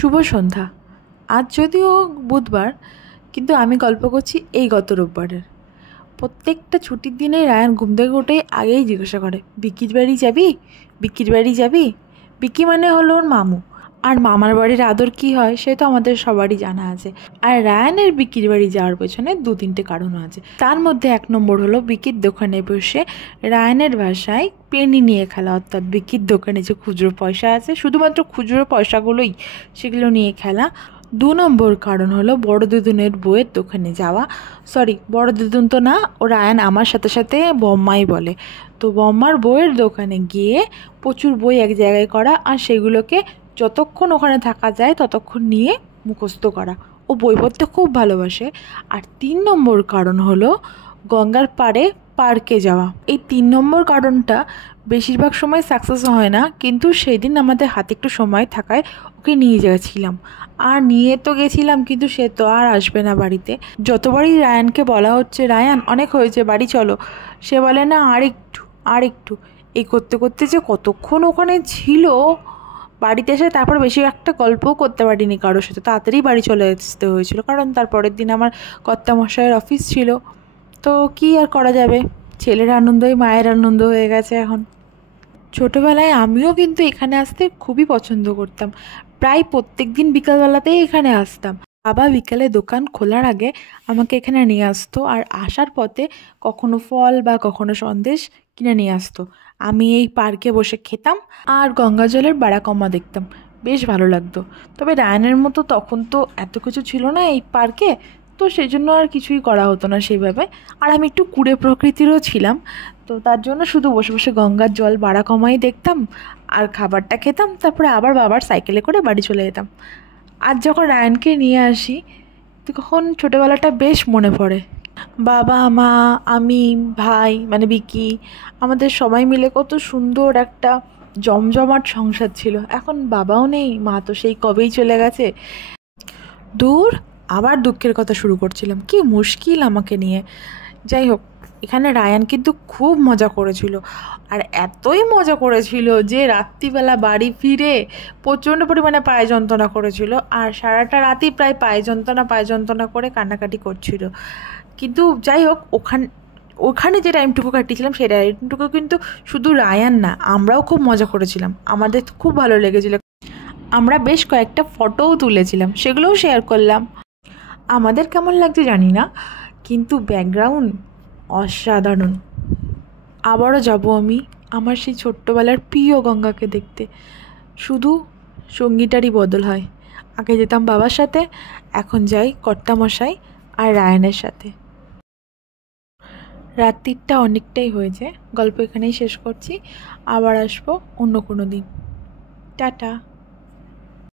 শুভ সন্ধ্যা। আজ যদিও বুধবার, কিন্তু আমি গল্প করছি এই গত রোববারের। প্রত্যেকটা ছুটির দিনেই রায়ান ঘুম থেকে উঠেই আগেই জিজ্ঞাসা করে, বিকির বাড়ি যাবি? বিকির বাড়ি যাবি? বিকি মানে হলো ওর মামু। আর মামার বাড়ির আদর কী হয় সে তো আমাদের সবারই জানা আছে। আর রায়ানের বিকির বাড়ি যাওয়ার পেছনে 2-3টে কারণও আছে। তার মধ্যে 1 নম্বর হলো বিকির দোকানে বসে রায়ানের ভাষায় পেনি নিয়ে খেলা, অর্থাৎ বিকির দোকানে যে খুচরো পয়সা আছে শুধুমাত্র খুচরো পয়সাগুলোই সেগুলো নিয়ে খেলা। 2 নম্বর কারণ হলো বড় দিদুনের বইয়ের দোকানে যাওয়া। সরি, বড় দিদুন তো না, ও রায়ান আমার সাথে সাথে বম্মাই বলে। তো বম্মার বইয়ের দোকানে গিয়ে প্রচুর বই এক জায়গায় করা আর সেগুলোকে যতক্ষণ ওখানে থাকা যায় ততক্ষণ নিয়ে মুখস্থ করা। ও বই পড়তে খুব ভালোবাসে। আর 3 নম্বর কারণ হলো গঙ্গার পাড়ে পার্কে যাওয়া। এই 3 নম্বর কারণটা বেশিরভাগ সময় সাকসেস হয় না, কিন্তু সেই দিন আমাদের হাতে একটু সময় থাকায় ওকে নিয়ে গেছিলাম। আর নিয়ে তো গেছিলাম, কিন্তু সে তো আর আসবে না বাড়িতে। যতবারই রায়ানকে বলা হচ্ছে রায়ান অনেক হয়েছে বাড়ি চলো, সে বলে না আর একটু আর একটু। এই করতে করতে যে কতক্ষণ ওখানে ছিল, বাড়িতে এসে তারপর বেশি একটা গল্পও করতে পারিনি কারোর সাথে, তাড়াতাড়ি বাড়ি চলে আসতে হয়েছিল, কারণ তার পরের দিন আমার কর্তামশাইয়ের অফিস ছিল। তো কী আর করা যাবে, ছেলের আনন্দই মায়ের আনন্দ হয়ে গেছে এখন। ছোটোবেলায় আমিও কিন্তু এখানে আসতে খুবই পছন্দ করতাম। প্রায় প্রত্যেক দিন বিকালবেলাতেই এখানে আসতাম। বাবা বিকালে দোকান খোলার আগে আমাকে এখানে নিয়ে আসতো, আর আসার পথে কখনো ফল বা কখনো সন্দেশ কিনে নিয়ে আসতো। আমি এই পার্কে বসে খেতাম আর গঙ্গা জলের বাড়াকমা দেখতাম, বেশ ভালো লাগতো। তবে রায়ানের মতো তখন তো এত কিছু ছিল না এই পার্কে, তো সেই জন্য আর কিছুই করা হতো না সেইভাবে। আর আমি একটু কুঁড়ে প্রকৃতিরও ছিলাম, তো তার জন্য শুধু বসে বসে গঙ্গার জল বাড়াকমাই দেখতাম আর খাবারটা খেতাম, তারপরে আবার বাবার সাইকেলে করে বাড়ি চলে যেতাম। আজ যখন রায়ানকে নিয়ে আসি তখন ছোটোবেলাটা বেশ মনে পড়ে। বাবা মা আমি ভাই মানে বিকি, আমাদের সবাই মিলে কত সুন্দর একটা জমজমাট সংসার ছিল। এখন বাবাও নেই, মা তো সেই কবেই চলে গেছে। দূর, আবার দুঃখের কথা শুরু করছিলাম, কি মুশকিল আমাকে নিয়ে। যাই হোক, এখানে রায়ান কিন্তু খুব মজা করেছিল। আর এতই মজা করেছিল যে রাত্রিবেলা বাড়ি ফিরে প্রচণ্ড পরিমাণে পায়ে যন্ত্রণা করেছিল, আর সারাটা রাতই প্রায় পায়ে যন্ত্রণা করে কান্নাকাটি করছিল। কিন্তু যাই হোক, ওখানে যে টাইমটুকু কাটিয়েছিলাম সেই টাইমটুকু কিন্তু শুধু রায়ান না, আমরাও খুব মজা করেছিলাম, আমাদের খুব ভালো লেগেছিল। আমরা বেশ কয়েকটা ফটোও তুলেছিলাম, সেগুলোও শেয়ার করলাম। আমাদের কেমন লাগছে জানি না, কিন্তু ব্যাকগ্রাউন্ড অসাধারণ। আবারও যাব আমি আমার সেই ছোট্টবেলার প্রিয় গঙ্গাকে দেখতে, শুধু সঙ্গীটারই বদল হয়। আগে যেতাম বাবার সাথে, এখন যাই কর্তামশাই আর রায়ানের সাথে। রাত্রিটা অনেকটাই হয়েছে, গল্প এখানেই শেষ করছি। আবার আসবো অন্য কোনো দিন। টাটা।